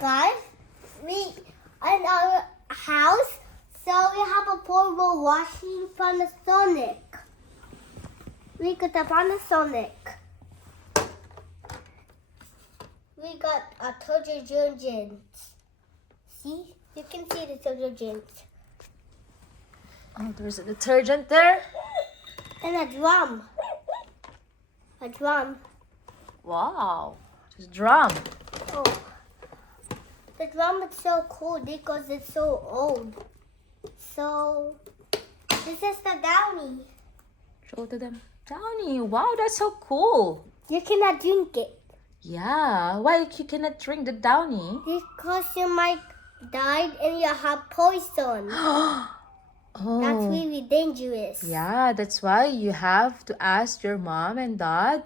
guys, we in our house, so we have a portable washing Panasonic. We got a Panasonic. We got a detergent. See? You can see the detergent. Oh, there's a detergent there. And a drum. A drum. Wow, this drum. Oh. The drum is so cool because it's so old. So, this is the Downy. Show to them. Downy, wow, that's so cool. You cannot drink it Yeah, why you cannot drink the Downy? because you might die and you have poison. That's Oh, really dangerous. yeah, that's why you have to ask your mom and dad.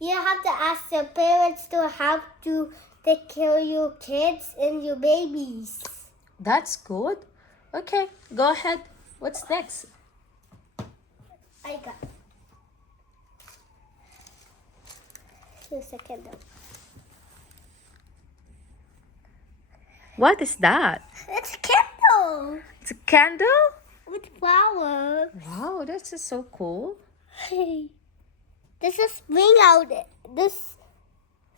You have to ask your parents to have to take care of your kids and your babies. That's good. Okay, go ahead. What's next? I got. Here's a candle. What is that? It's a candle It's a candle? with flowers. Wow, that's just so cool. Hey, this is spring out. This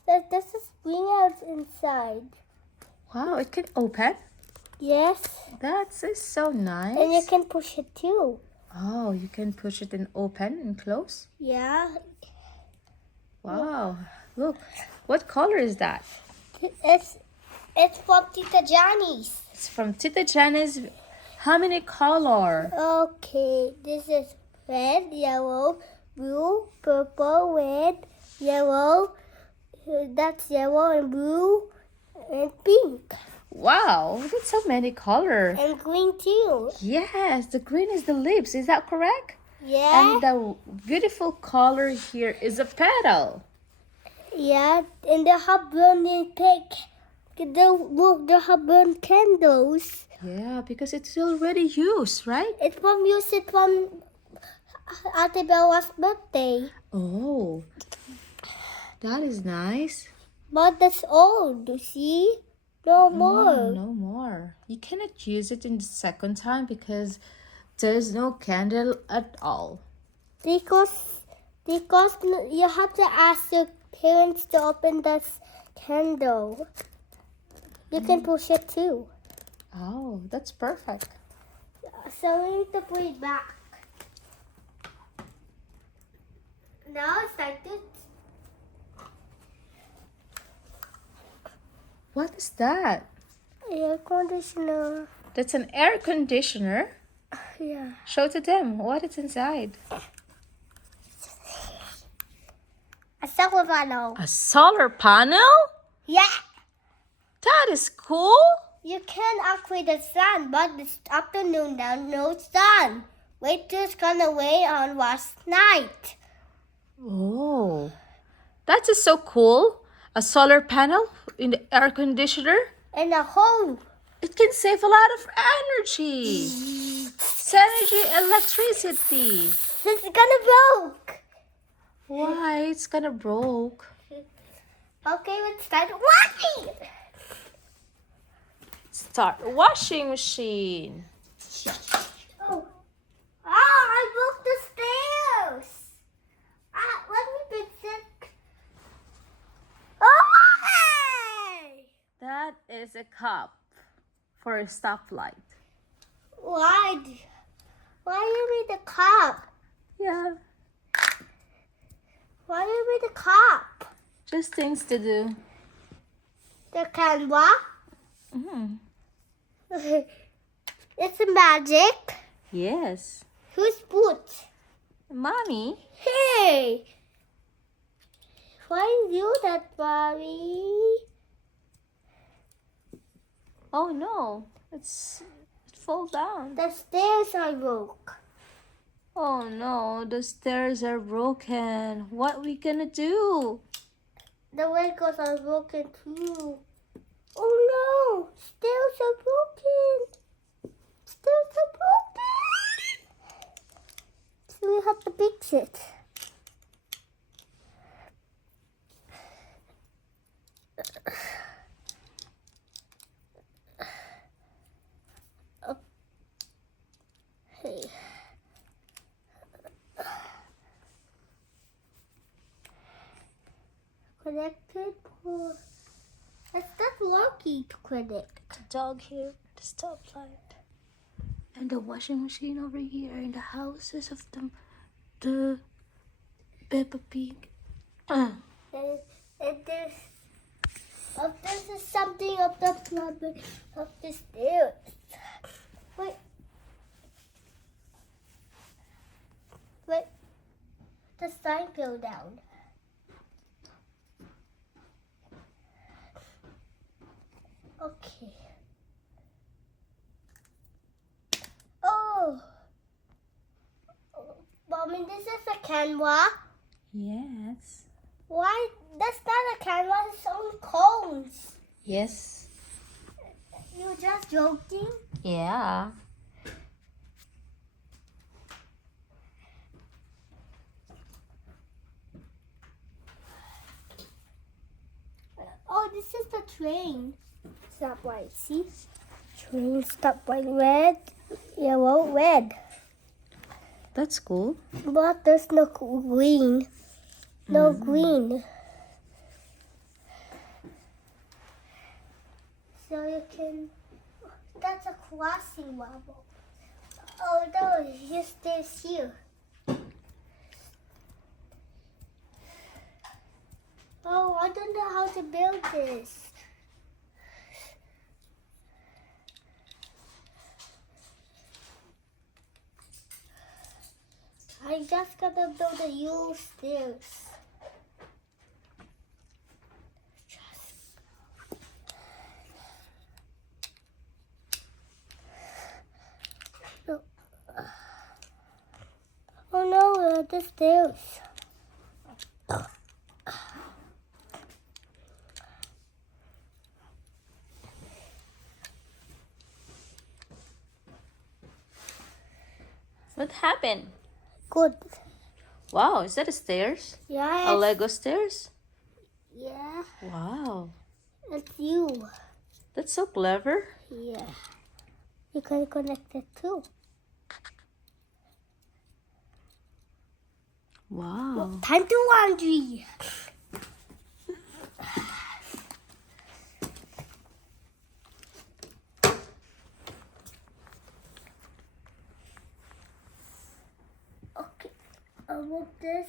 is spring out inside. Wow, it can open. Yes, That's just so nice. and you can push it too. Oh, you can push it and open and close. Yeah, Wow, look, what color is that? it's from Tita Johnny's. It's from Tita Janice. How many color? Okay, this is red, yellow, blue, purple, red, yellow. That's yellow and blue and pink Wow, that's so many color. and green too. Yes, the green is the lips. Is that correct? Yeah, And the beautiful color here is a petal. yeah, and they have burning pink. They have burned candles. Yeah, because it's already used, right? It's from used it from Ate Bella's birthday. Oh, that is nice. But that's old, you see? No more. No more. You cannot use it in the second time because there's no candle at all. Because you have to ask your parents to open this candle. You can push it too. Oh, that's perfect. So we need to put it back. Now it's like this. What is that? Air conditioner. That's an air conditioner. Yeah. Show to them what is inside. A solar panel. A solar panel? Yeah. That is cool. You can activate the sun, but this afternoon there's no sun. Wait till it's gone away on last night. Oh, that is so cool. A solar panel in the air conditioner. And a home. It can save a lot of energy. It's energy, electricity. This is gonna broke. Why? It's gonna broke. Okay, let's start washing. Start washing machine. Oh, I broke the stairs. Let me fix it. Oh, hey! That is a cup for a stoplight. Why? Why you made the cup? Yeah, Why you made the cup? just things to do. The camera. Mm-hmm. It's a magic. Yes. Whose boots? Mommy. Hey! Why you do that, Bobby? Oh no, it fall down. The stairs are broke. Oh no, the stairs are broken. What we gonna do? The windows are broken too. Oh no! Stairs are broken. Stairs are broken. So we have to fix it. paper. It's that wonky critic. The dog here, the stoplight, and the washing machine over here, and the houses of the Peppa Pig. And there's is something up the floor up the stairs. Wait. The sign fell down. Okay. Oh. Mommy, this is a canvas. Yes. Why? That's not a canvas, it's only cones. Yes. You're just joking? Yeah. Oh, this is the train. Stop white, see? Train stop white, red, yellow, red. That's cool. But there's no green. No green. So you can, that's a crossing wobble. Oh no, you stay here. Oh, I don't know how to build this. I just gotta build a U stairs. Oh no, the stairs. What happened? Good. Wow, is that a stairs? Yes. A Lego stairs? Yeah. Wow, It's you. that's so clever. Yeah. You can connect it too. Wow. Time to laundry. Okay, I'll move this.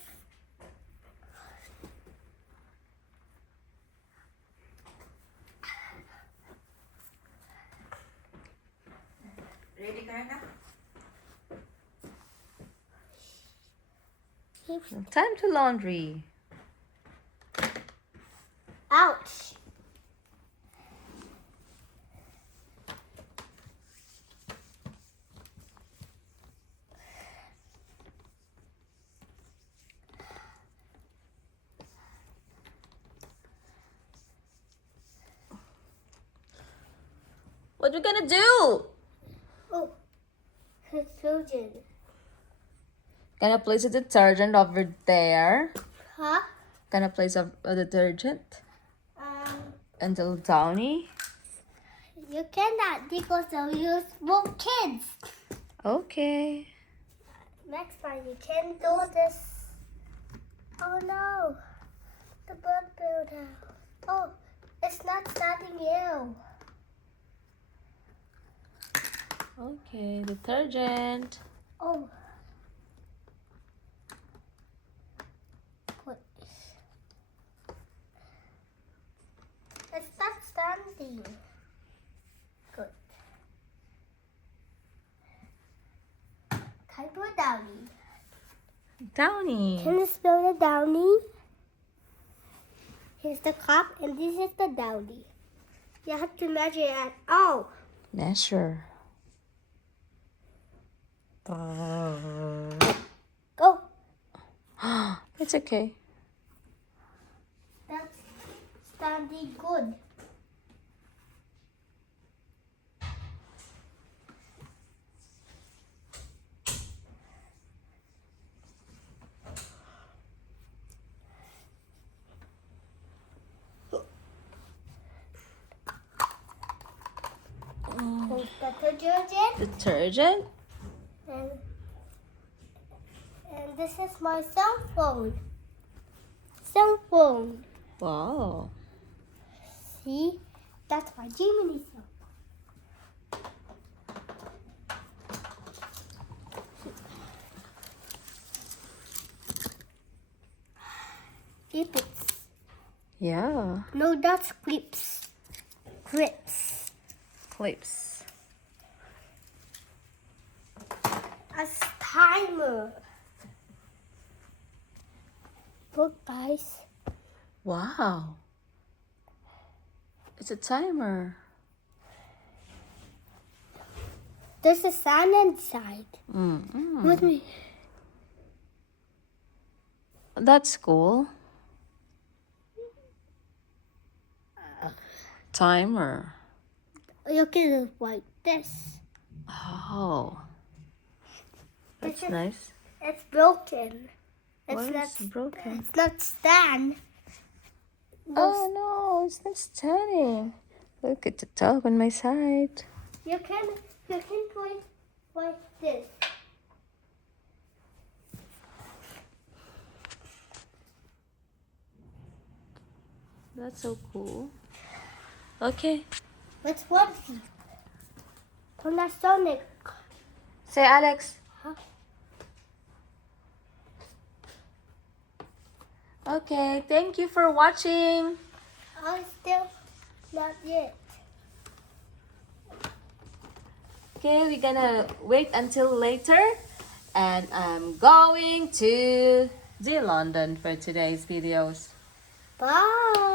Ready, Karina? Oops. Time to laundry. Ouch. What you gonna do? Oh, detergent. Gonna place a detergent over there. Huh? Gonna place a detergent Um, and the Downy. you cannot because of you small kids. Okay. Next time you can do this. Oh no, the bird built out. Oh, it's not starting you. Okay, detergent. Oh. What? It's not standing. Good. Time for Downy. Downy. Can you spell the Downy? Here's the cup and this is the Downy. You have to measure it. Oh. Measure. Go. It's okay. That's standing good. Hold the detergent. Detergent. And this is my cell phone. Cell phone. Wow. See? That's my Gemini film. Clips. Yeah. No, that's clips. Clips. Clips. A timer. Look, guys. Wow. It's a timer. There's a sun inside. Mm-mm. With me. That's cool. Timer. You can look like this. Oh. That's It's nice. It's broken. Why It's not. is it broken? It's not stand. Oh no, it's not standing. Look at the dog on my side. You can put it like this. That's so cool. Okay. Let's watch it. Panasonic. Say Alex. Huh? Okay, thank you for watching. I'm still not yet. Okay, we're gonna wait until later. And I'm going to the London for today's videos. Bye.